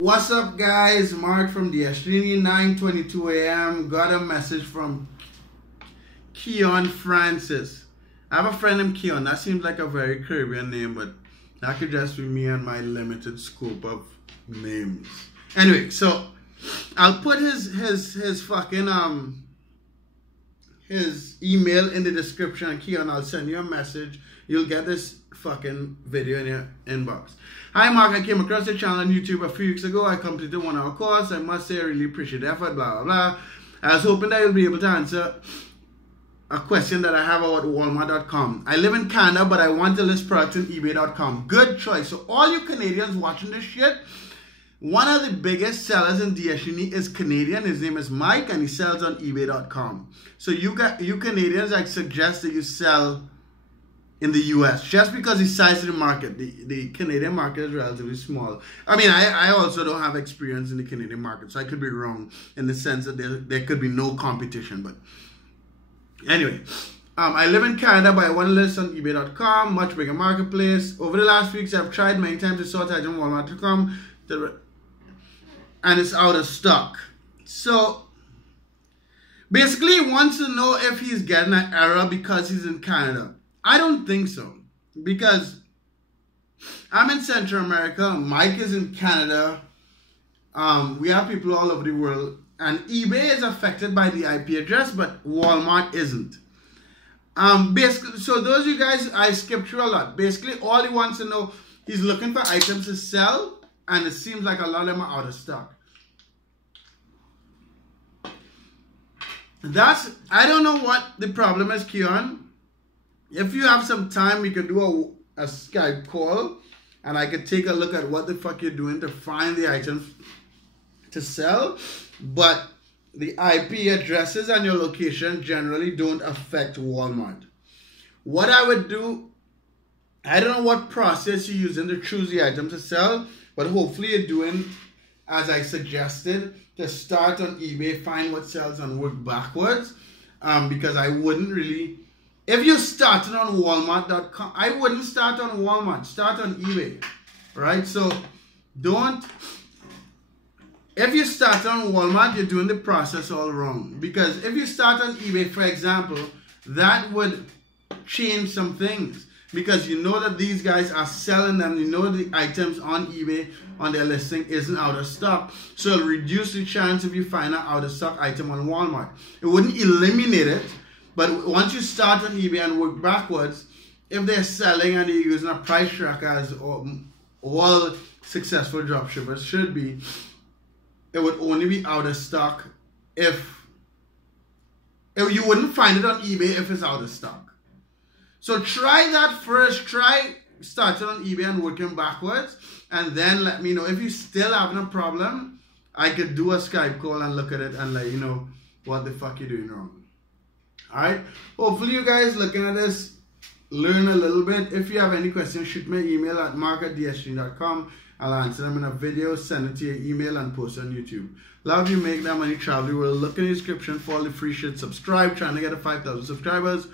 What's up, guys? Mark from Destiny, 9:22 a.m. Got a message from Keon Francis. I have a friend named Keon. That seems like a very Caribbean name, but that could just be me and my limited scope of names. Anyway, so I'll put his fucking his email in the description. Keon, I'll send you a message. You'll get this fucking video in your inbox. Hi Mark, I came across your channel on YouTube a few weeks ago. I completed a 1-hour course. I must say I really appreciate the effort, blah, blah, blah. I was hoping that you'll be able to answer a question that I have about Walmart.com. I live in Canada, but I want to list products on eBay.com. Good choice. So all you Canadians watching this shit, one of the biggest sellers in DSHini is Canadian. His name is Mike, and he sells on eBay.com. So you Canadians, I suggest that you sell in the US, just because the size of the market, the Canadian market is relatively small. I mean, I also don't have experience in the Canadian market, so I could be wrong in the sense that there could be no competition. But anyway, I live in Canada, but I want to list on eBay.com, much bigger marketplace. Over the last weeks, I've tried many times to sort item on Walmart.com, and it's out of stock. So basically, he wants to know if he's getting an error because he's in Canada. I don't think so, because I'm in Central America, Mike is in Canada, we have people all over the world, and eBay is affected by the IP address, but Walmart isn't. Basically, so those of you guys, I skipped through a lot. Basically, all he wants to know, he's looking for items to sell, and it seems like a lot of them are out of stock. I don't know what the problem is, Keon. If you have some time, we can do a Skype call, and I could take a look at what the fuck you're doing to find the items to sell. But the IP addresses and your location generally don't affect Walmart. What I would do, I don't know what process you're using to choose the item to sell, but hopefully you're doing as I suggested, to start on eBay, find what sells, and work backwards. Because I wouldn't really... If you started on Walmart.com, I wouldn't start on Walmart. Start on eBay, right? So don't. If you start on Walmart, you're doing the process all wrong. Because if you start on eBay, for example, that would change some things. Because you know that these guys are selling them. You know the items on eBay on their listing isn't out of stock. So it'll reduce the chance if you find an out of stock item on Walmart. It wouldn't eliminate it. But once you start on eBay and work backwards, if they're selling and they're using a price tracker, as all successful dropshippers should be, it would only be out of stock if you wouldn't find it on eBay if it's out of stock. So try that first. Try starting on eBay and working backwards, and then let me know. If you're still having a problem, I could do a Skype call and look at it and let you know what the fuck you're doing wrong. Alright, hopefully you guys looking at this learn a little bit. If you have any questions, shoot me an email at mark@dsg.com. I'll answer them in a video, send it to your email, and post it on YouTube. Love you, make that money, travel the world. Look in the description for all the free shit. Subscribe, trying to get to 5,000 subscribers.